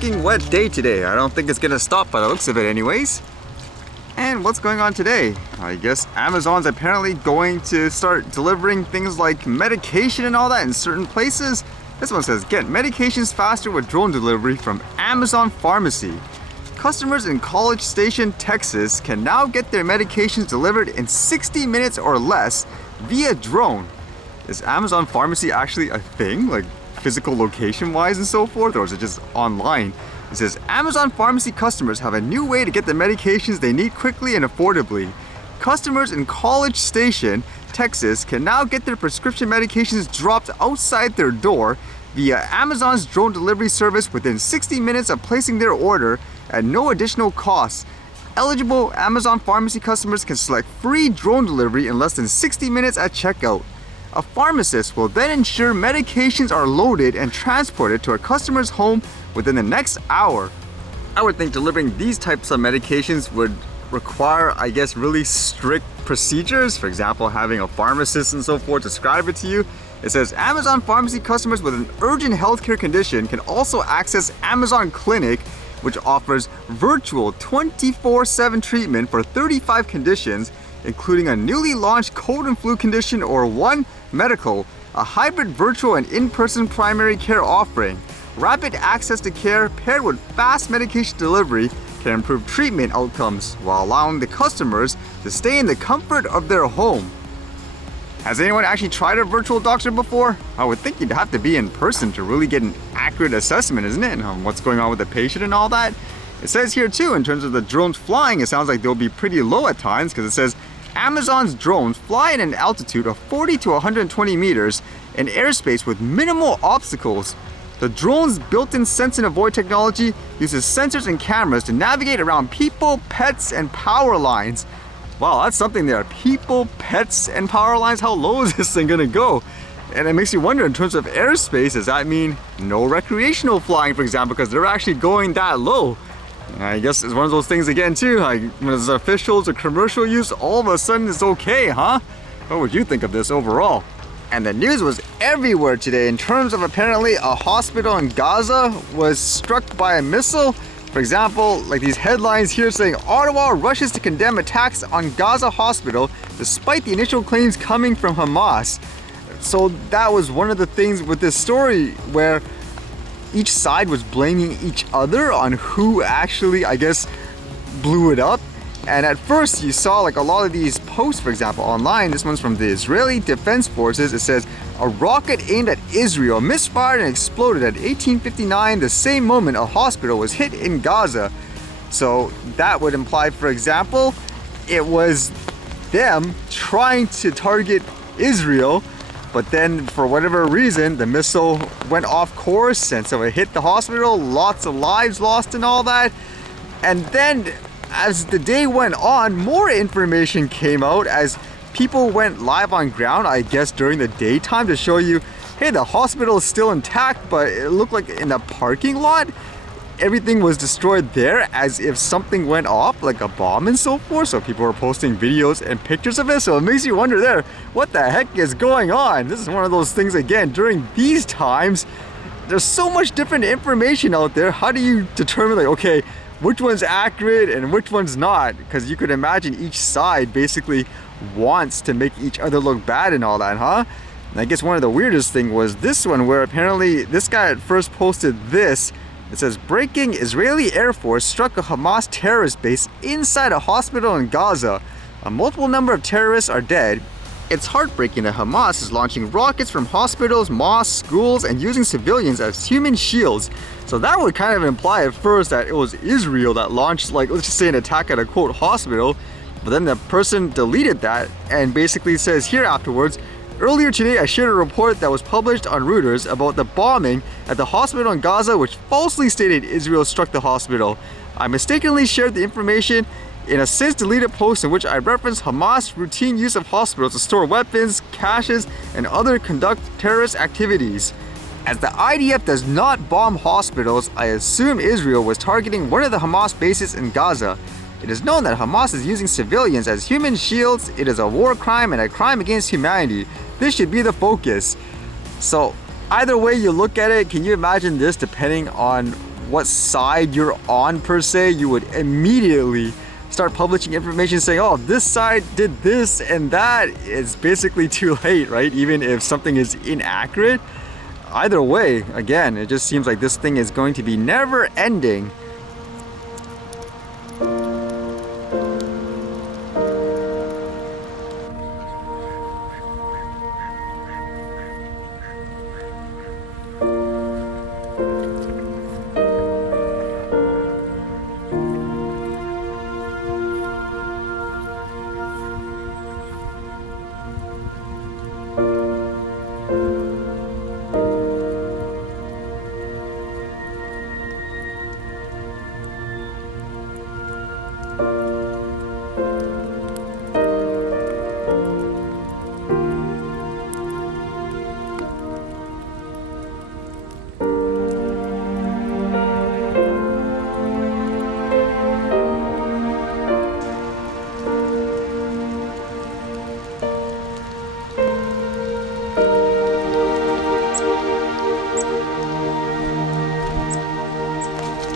soaking wet day today. I don't think it's gonna stop by the looks of it anyways. And what's going on today? I guess Amazon's apparently going to start delivering things like medication and all that in certain places. This one says, get medications faster with drone delivery from Amazon Pharmacy. Customers in College Station, Texas can now get their medications delivered in 60 minutes or less via drone. Is Amazon Pharmacy actually a thing? Like physical location wise and so forth? Or is it just online? It says, Amazon Pharmacy customers have a new way to get the medications they need quickly and affordably. Customers in College Station, Texas can now get their prescription medications dropped outside their door via Amazon's drone delivery service within 60 minutes of placing their order at no additional cost. Eligible Amazon Pharmacy customers can select free drone delivery in less than 60 minutes at checkout. A pharmacist will then ensure medications are loaded and transported to a customer's home within the next hour. I would think delivering these types of medications would require, I guess, really strict procedures. For example, having a pharmacist and so forth describe it to you. It says Amazon Pharmacy customers with an urgent healthcare condition can also access Amazon Clinic, which offers virtual 24/7 treatment for 35 conditions, including a newly launched cold and flu condition or one medical, a hybrid virtual and in-person primary care offering. Rapid access to care paired with fast medication delivery can improve treatment outcomes while allowing the customers to stay in the comfort of their home. Has anyone actually tried a virtual doctor before? I would think you'd have to be in person to really get an accurate assessment, isn't it? On what's going on with the patient and all that. It says here too, in terms of the drones flying, it sounds like they'll be pretty low at times because it says Amazon's drones fly at an altitude of 40 to 120 meters in airspace with minimal obstacles. The drone's built-in sense and avoid technology uses sensors and cameras to navigate around people, pets, and power lines. Wow, that's something there. People, pets, and power lines. How low is this thing gonna go? And it makes you wonder in terms of airspace, does that mean no recreational flying, for example, because they're actually going that low? And I guess it's one of those things again too, like when it's officials or commercial use, all of a sudden it's okay, huh? What would you think of this overall? And the news was everywhere today in terms of apparently a hospital in Gaza was struck by a missile. For example, like these headlines here saying Ottawa rushes to condemn attacks on Gaza Hospital despite the initial claims coming from Hamas. So that was one of the things with this story where each side was blaming each other on who actually, I guess, blew it up. And at first you saw like a lot of these posts, for example, online. This one's from the Israeli Defense Forces. It says, a rocket aimed at Israel misfired and exploded at 18:59, the same moment a hospital was hit in Gaza. So that would imply, for example, it was them trying to target Israel, but then for whatever reason, the missile went off course and so it hit the hospital, lots of lives lost and all that. And then as the day went on, more information came out as people went live on ground, I guess during the daytime, to show you, hey, the hospital is still intact, but it looked like in the parking lot, everything was destroyed there as if something went off, like a bomb and so forth. So people were posting videos and pictures of it. So it makes you wonder there, what the heck is going on? This is one of those things, again, during these times, there's so much different information out there. How do you determine, like, okay, which one's accurate and which one's not? Because you could imagine each side basically wants to make each other look bad and all that, huh? And I guess one of the weirdest thing was this one where apparently this guy at first posted this. It says, breaking Israeli Air Force struck a Hamas terrorist base inside a hospital in Gaza. A multiple number of terrorists are dead. It's heartbreaking that Hamas is launching rockets from hospitals, mosques, schools, and using civilians as human shields. So that would kind of imply at first that it was Israel that launched, like, let's just say an attack at a quote hospital. But then the person deleted that and basically says here afterwards, earlier today I shared a report that was published on Reuters about the bombing at the hospital in Gaza, which falsely stated Israel struck the hospital. I mistakenly shared the information in a since deleted post in which I referenced Hamas' routine use of hospitals to store weapons, caches, and other conduct terrorist activities. As the IDF does not bomb hospitals, I assume Israel was targeting one of the Hamas bases in Gaza. It is known that Hamas is using civilians as human shields. It is a war crime and a crime against humanity. This should be the focus. So either way you look at it, can you imagine this depending on what side you're on per se, you would immediately start publishing information saying, oh, this side did this and that. It's basically too late, right? Even if something is inaccurate. Either way, again, it just seems like this thing is going to be never ending.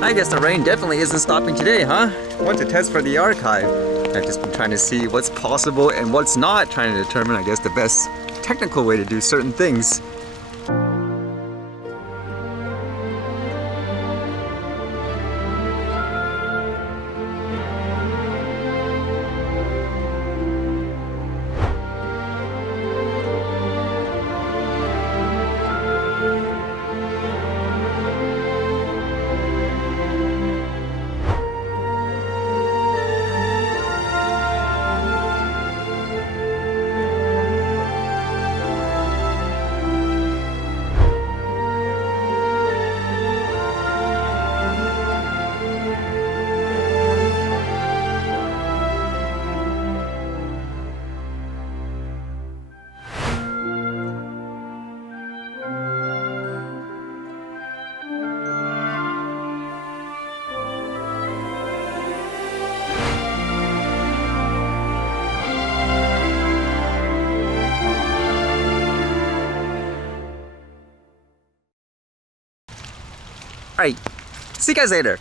I guess the rain definitely isn't stopping today, huh? Want to test for the archive. I've just been trying to see what's possible and what's not, trying to determine, I guess, the best technical way to do certain things. Alright, see you guys later.